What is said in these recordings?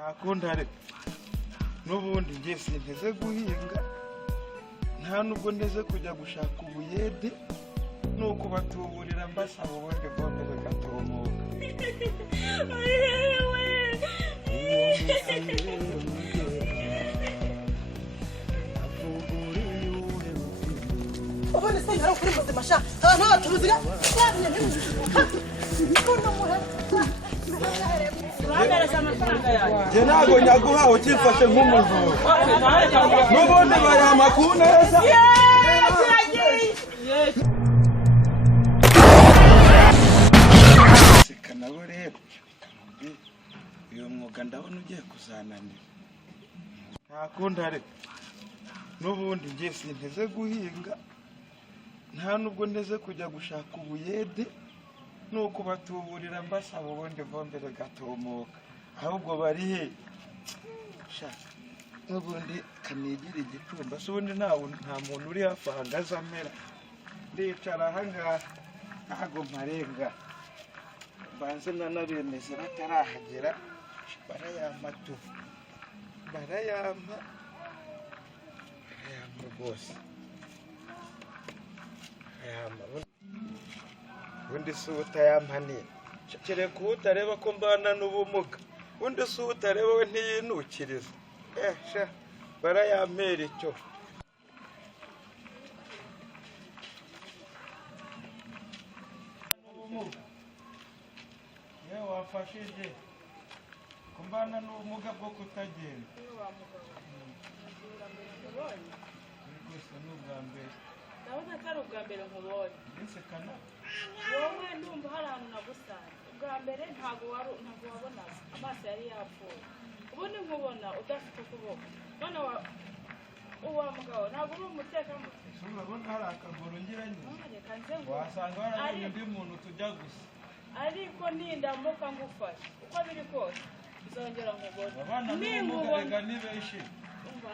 ntakundi ariko n'ubundi ngiye sinteze guhinga nta nubwo ndeze kujya gushaka ubuyede nuko batuburira mbasaba ubundi bombe bagatomoka ubone se ngaro kuri muzima sha abantu baturuziga je nago nyaguha ukifashe nk'umujura n'ubundi bayama ku neza seka nabo rero uyu mwuga ndabona ugiye kuzananira ntakundi ariko n'ubundi ngiye sinteze guhinga nta nubwo ndeze kujya gushaka ubuyede nuko batuburira mbasaba ubundi vombe bagatomoka ahubwo bari he n'ubundi kanigira igicumba se ubundi nta muntu uri hafi ahagaze amera ndicara ahangaha ntago mparenga mbanze nanabemeze batarahagera barayampa rwose ubundi si utayampanira kereka utareba ko mbana n'ubumuga ubundi si utareba we ntiyinukiriza barayampera icyo yewe wafashije ko mbana n'ubumuga bwo kutagenda rwose ni ubwa mbere ndabona atari ubwa mbere nkubonye nsekana wowe ndumva hari ahantu nagusanze ubwa mbere ntabwo wabonaga amaso yari yapfuye ubundi nkubona udafite ukuboko none uwa mugabo ntabwo uri umutekamutwe urabona hari akaguru ngira nyine reka nze ngo wasanga hari undi muntu tujya gusa ariko nindamuka ngufashe uko biri kose uzongera nkubone abana n'umugarega ni benshi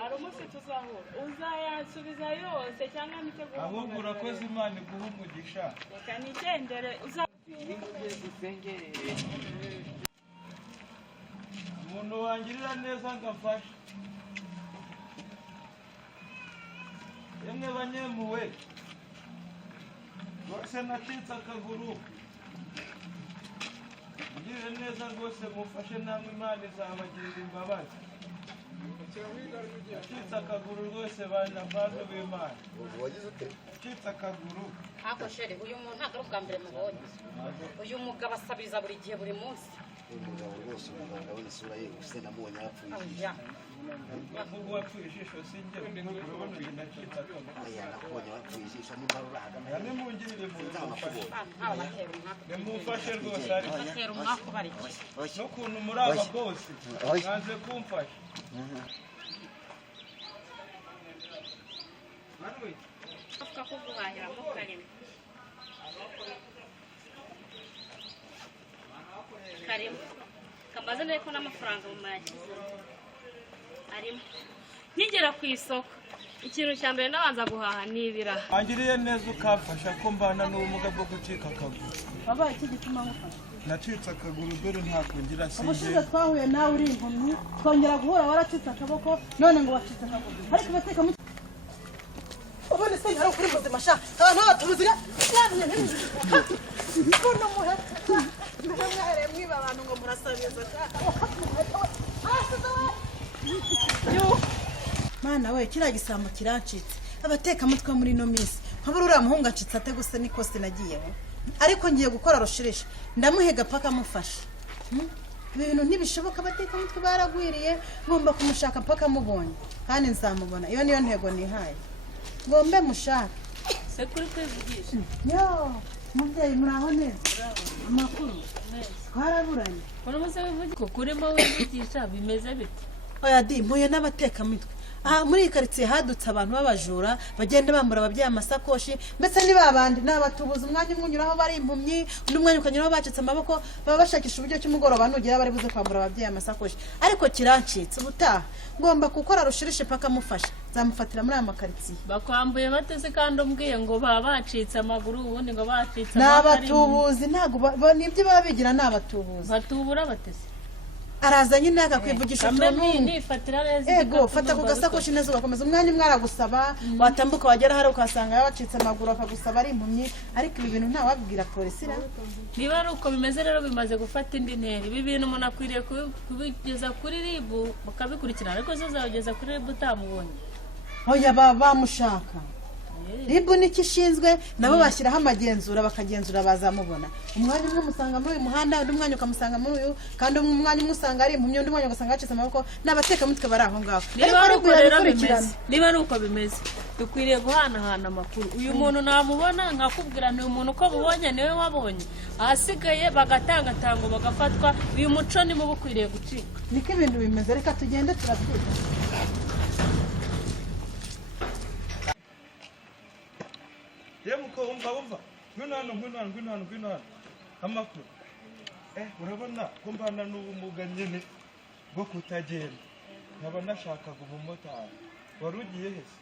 hari umunsi tuzahura uzayansubiza yose cyangwa nitegura ahubwo urakoze imana iguha umugisha reka nigendere umuntu wangirira neza ngafasha yemwe banyemuwe rwose nacitse akaguru ngirire neza rwose mufashe namwe imana izabagirira imbabazi nacitse akaguru rwose bana bantu b'imana nacitse akaguru ako shere uyu muntu ntabwo ari ubwa mbere mubonye uyu mugabo asabiriza buri gihe buri munsi umugabo rwose umugabo ndabona isura ye ufite namubonye yapfuye nubwo wapfuye ijisho sinjye urabona uyu nacitse akaguru nakubonye wapfuye ijisho nimba urahagana nimungirire mu ntabwo nimumfashe rwose batera umwaka bari n'ukuntu muri aba bose mwaze kumfasha avuga ko guhahiramo karimo kamaze neza n'amafaranga mu mayakiza arimo nkigera ku isoko ikintu cya mbere nabanza guhaha ni ibiraha wangiriye neza ukamfasha ko mbana n'ubumuga bwo gucika akaguru wabaye iki gituma ngufasha nacitse akaguru dore ntabwo ngira ubushize twahuye nawe uri impumyi twongera guhura waracitse akaboko none ngo wacitse akaguru ariko bateka mu ubone se ngaro kuri muzima sha abantu baturuziga kono muheta mwere mwiba abantu ngo murasabeza mana we kira gisambo kirancitse abateka mutwe muri no minsi nkabura uriya muhungu acitse ate gusa niko sinagiyeho ariko ngiye gukora rushirisha ndamuhega paka mufasha ibintu ntibishoboka abateka mutwe baragwiriye ngomba kumushaka paka mubonye kandi nzamubona iyo niyo ntego nihaye ngombe mushaka se kuri kwivugisha yo mubyeyi muraho neza amakuru twaraburanye urumuse wivugisha ko kurimo wivugisha bimeze bite oya di mpuye n'abateka mitwe aha muri iyi karitsiye hadutse abantu b'abajura bagenda bambura ababyeyi amasakoshi ndetse n'ibabandi n'abatubuza umwanya umwe unyuraho bari impumyi undi mwanya ukanyuraho bacitse amaboko baba bashakisha uburyo cy'umugoroba nugera bari buze kwambura ababyeyi amasakoshi ariko kirancitse ubutaha ngomba gukora rushirishe paka mufasha zamufatira muri aya makaritsiye bakwambuye bateze kandi umbwiye ngo baba bacitse amaguru ubundi ngo bacitse n'abatubuzi ntabwo nibyo baba bigira n'abatubuzi batubura bateze araza nyine akakwivugisha utuntu nifatira neza ego fata ku gasakoshi neza ugakomeza umwanya umwe aragusaba watambuka wagera hari ukasanga yabacitse amaguru akagusaba ari impumyi ariko ibi bintu ntawabwira polisi niba ari uko bimeze rero bimaze gufata indi ntera ibi bintu umuntu akwiriye kubigeza kuri RIB bakabikurikirana ariko zizageza kuri RIB utamubonye oya bamushaka RIB niki ishinzwe nabo bashyiraho amagenzura bakagenzura bazamubona umwanya umwe musanga muri uyu muhanda undi mwanya ukamusanga muri uyu kandi umwanya umwe usanga ari impumyi undi mwanya ugasanga yacitse amaboko n'abateka mutwe bari aho ngaho niba ari uko bimeze dukwiriye guhanahana amakuru uyu muntu namubona nkakubwira ni umuntu uko mubonye niwe wabonye ahasigaye bagatangatanga bagafatwa uyu muco ni mubi ukwiriye gucika niko ibintu bimeze reka tugende turabyiga yemuko umva ngwino amakuru urabona ko mbana n'ubumuga nyine bwo kutagenda nkaba nashakaga umumotari wari ugiye he se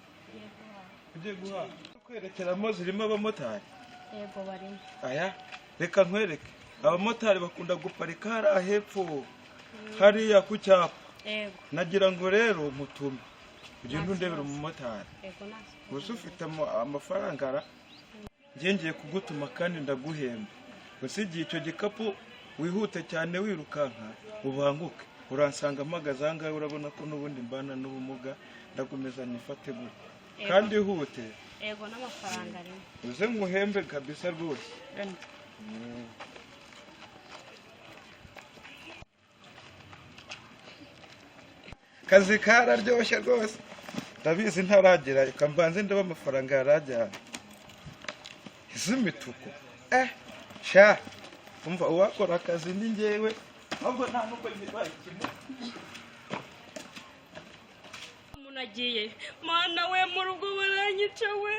ugiye guhaha kwerekeramo zirimo abamotari yego barimo aya reka nkwereke abamotari bakunda guparika hariya hepfo hariya ku cyapa yego nagira ngo rero mutume ugende undebera umumotari yego nasi gusa ufite amafaranga ngiye kugutuma kandi ndaguhemba gusa igihe icyo gikapu wihute cyane wirukanka ubanguke uransanga mpagaze aha ngaha urabona ko n'ubundi mbana n'ubumuga ndakomeza nifate gutya kandi ihute yego n'amafaranga arimo uze nguhembe kabisa rwose kazi kararyoshye rwose ndabizi ntaragera reka mbanze ndaba amafaranga yarajyana iz'imituku sha umva uwakora akazi ni njyewe ahubwo nta n'uko ngibaye kimwe umuntu agiye mana we mu rugo baranyica we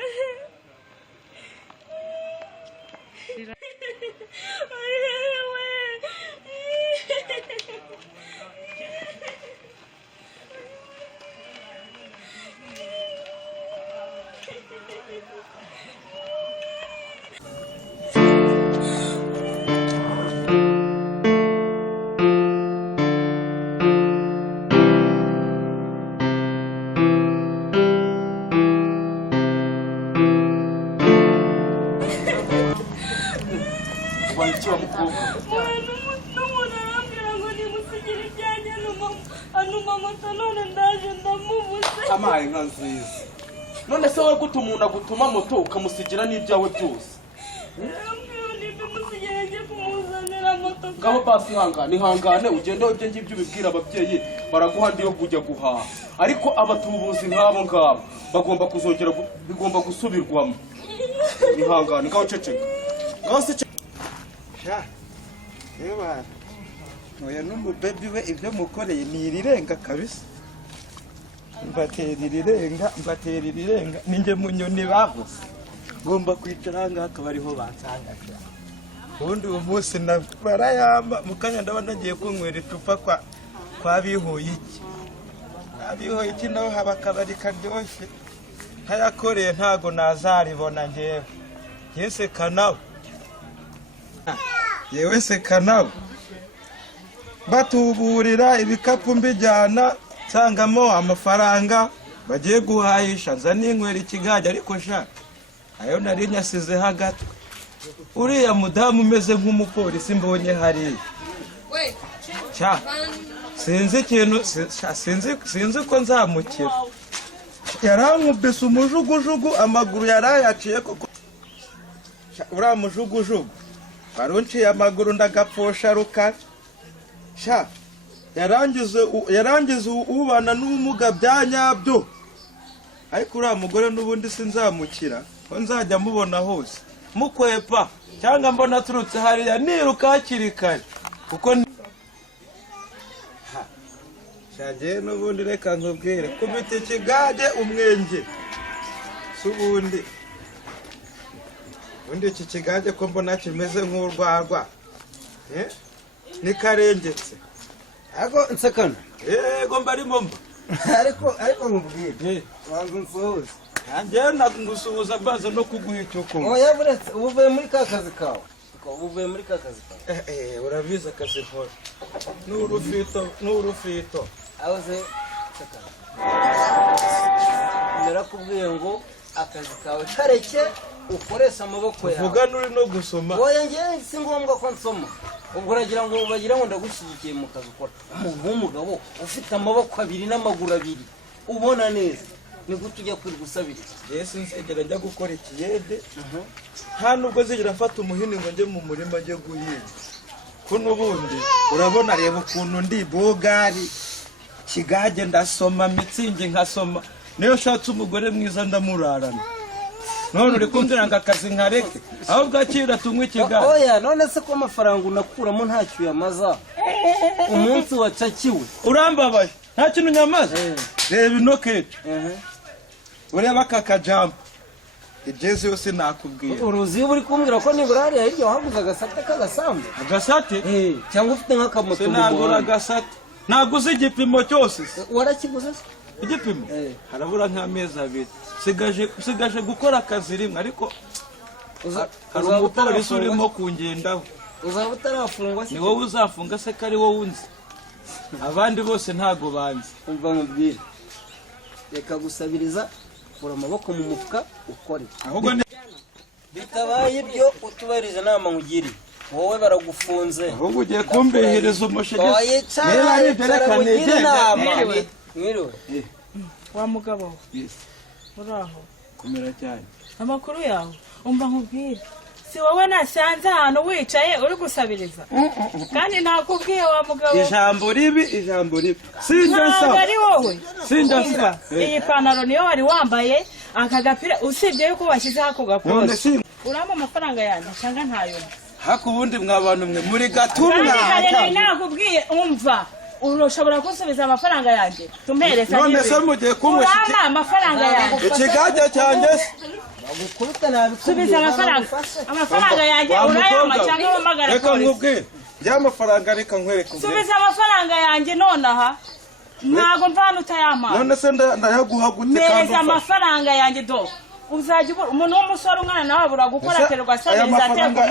n'umuntu arambwira ngo nimusigire ibyanjye anuma moto none ndaje ndamubuze amaye nka nziza none se wowe gute umuntu agutuma moto ukamusigira n'ibyawe byose arambwira nimusigire njye kumuzanira moto ngaho basi ihangane ugende ibyo ngibyo ubibwira ababyeyi baraguha ndi yo kujya guhaha ariko abatubuzi nk'abo ngabo bagomba kuzongera bigomba gusubirwamo ihangane ngaho ceceka ngaho se reba oya n'umubebi we ibyo mukoreye ni irirenga kabisa mbatera irirenga ninjye munyoni bavuze ngomba kwicara aha ngaha akaba ariho bansangaga ubundi uwo munsi barayamba mu kanya ndaba nagiye kunywera icupa kwa bihuye iki naho haba akabari karyoshye ntayakoreye ntago nazaribona njyewe yeseka nawe yewe seka nawe batuburira ibikapu mbijyana nsangamo amafaranga bagiye guhahisha nza ninywera ikigage ariko sha ayo nari nyasize hagati uriya mudamu umeze nk'umupolisi mbonye hariya sha sinzi ikintu sinzi ko nzamukira yarankubise umujugujugu amaguru yarayaciye koko uriya mujugujugu barunciye amaguru ndagapfusha rukara sha yarangize ubana n'ubumuga bya nyabyo ariko uriya mugore n'ubundi sinzamukira ko nzajya mubona hose mukwepa cyangwa mbona aturutse hariya niruka hakiri kare kuko shagiye n'ubundi reka nkubwire kubita ikigage umwenge si ubundi iki kigage ko mbona kimeze nk'urwagwa nikarengetse Ako nsekana. Yego mbarimo mba. Ariko nkubwire. Wanzu nsohoze. Nanjye nagusuhuza mbaza no kuguha icyo kunywa. Oya buretse uvuye muri ka kazi kawe. niko uvuye muri ka kazi kawe urabizi akazi nkora n'urufito aho se saka narakubwiye ngo akazi kawe kareke ukoresha amaboko yawe vuga nuri no gusoma oya ngiye si ngombwa ko nsoma ubwo uragira ngo ndagushyigikiye mu kazi ukora umuntu w'umugabo ufite amaboko abiri n'amaguru abiri ubona neza ni gute ujya kwirigusabiriza yesu nsigera njya gukora ikiyede nta nubwo zigera afata umuhini ngo njye mu murima njye guhinga kuno ubundi urabona reba ukuntu ndi bogari kigage ndasoma mitsingi nkasoma niyo ushatse umugore mwiza ndamurarana none uri kumbwira ngo akazi nkareke aho bwakira tunywe ikigage oya none se ko amafaranga unakuramo ntacyo uyamaza umunsi wacakiwe urambabaye nta kintu nyamaze reba ino keke ureba aka kajampa igeze yose nakubwira uruzi uba uri kumbwira ko nibura hariya hirya wahaguze agasate k'agasambu agasate cyangwa ufite nk'akamoto sinagura agasate naguze igipimo cyose warakiguze se igipimo harabura nk'amezi abiri sigaje gukora akazi rimwe ariko hari umupolisi urimo kungendaho uzaba utarafungwa se ni wowe uzafunga se ko ari wowe unzi abandi bose ntago banzi umva nkubwire reka gusabiriza kura amaboko mu mufuka ukore ahubwo bitabaye ibyo utubahiriza inama nkugiriye wowe baragufunze ahubwo ugiye kumbehereza umushege niba ari ibyo reka nigenda mwiriwe wa mugabo uraho kumera cyane amakuru yawe umva nkubwire si wowe nasanze ahantu wicaye uri gusabiriza kandi nakubwiye wa mugabo ijambo ribi ntabwo ari wowe sinjya iyi pantaro niyo wari wambaye aka gapira usibye yuko washyizeho ako gakoresho uramba amafaranga yanjye cyangwa ntayo hako ubundi mwa bantu mwe muri gatumwa kandi nakubwiye umva urashobora kunsubiza amafaranga yanjye tumpereza none se mugiye kumwe amafaranga yanjye ikigage cyanjye bagukubita nabi subiza amafaranga yanjye urayama cyangwa wamagara reka nkubwire by'amafaranga reka nkwereke subiza amafaranga yanjye nonaha ntago mvana utayama none se ndayaguha gute kandi mpereza amafaranga yanjye do uzajya umuntu w'umusore umwana nawe abura gukora aterwa asabiriza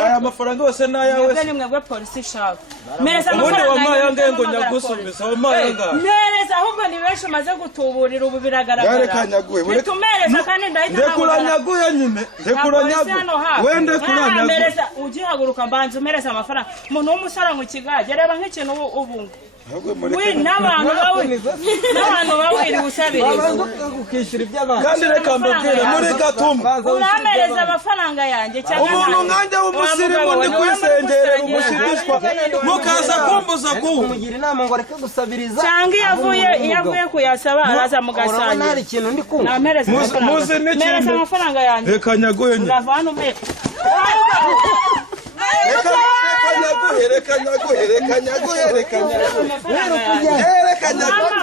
aya mafaranga yose ni ayawe mwebwe ni mwebwe polisi ishaka mpereza ubundi amafaranga wampaye angahe ngo nyagusubiza wampaye angahe mpereza ahubwo ni benshi umaze gutuburira ubu biragaragara reka nyaguhe nitumereza kandi ndahita ndekura nyaguhe nyine ndekura nyaguhe wende kura nyaguhe ugihaguruka mbanza umereza amafaranga umuntu w'umusore mu kigage reba nk'ikintu ubu n'abantu bawiri usabiriza ukishyura iby'abandi kandi reka mbabwire muri gatumwa uramereza amafaranga yanjye cyangwa umuntu nkanjye w'umusirimu ndi kwisengerera umushirishwa mukaza kumbuza kumugira inama ngo areke gusabiriza cyangwa iyo avuye kuyasaba araza mugasangira hari ikintu ndi kumva namereza amafaranga yanjye reka nyaguhe nyine uravana umwe reka nyaguhe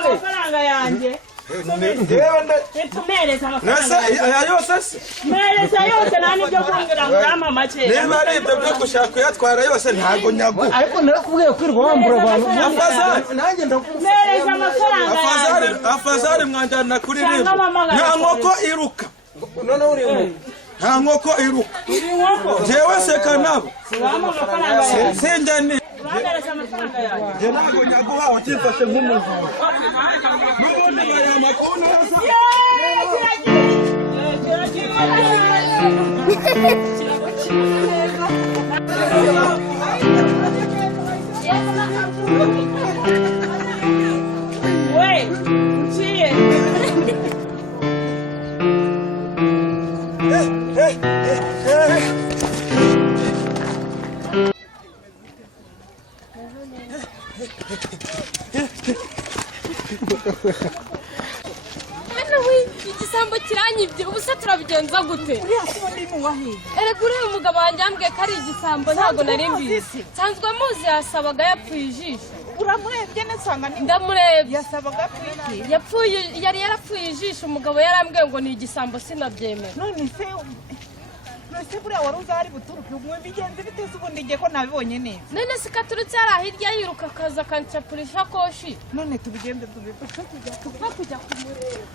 amafaranga yanjye tumereza amafaranga mereza yose nta n'ibyo kumbwira ngo urama make niba ari ibyo byo gushaka kuyatwara yose ntago nyaguhe ariko narakubwiye kwirirwa wambura abantu nanjye mereza amafaranga yanjye afazari mwanjyana kuri rimwe nta nkoko iruka none uri nta nkoko iruka jewe seka nabo sinjya ni njye ntabwo nyaguha wakifashe nk'umujura n'ubundi bayama kubona we uciye igisambo kiranyibye ubu se turabigenza gute erega uriya umugabo wanjye yambwiye ko ari igisambo ntabwo nari mbizi nsanzwe muzi yasabaga yapfuye ijisho uramurebye nesanga ndamurebye yasabaga kwiki yari yarapfuye ijisho umugabo yarambwiye ngo ni igisambo sinabyemera none se buriya wari uzi aho ari buturuke bigenze biteze ubundi igihe ko nabibonye neza none se katurutse hariya hirya yiruka akaza akancapura ishakoshi none tubigenze tupfa kujya kumureba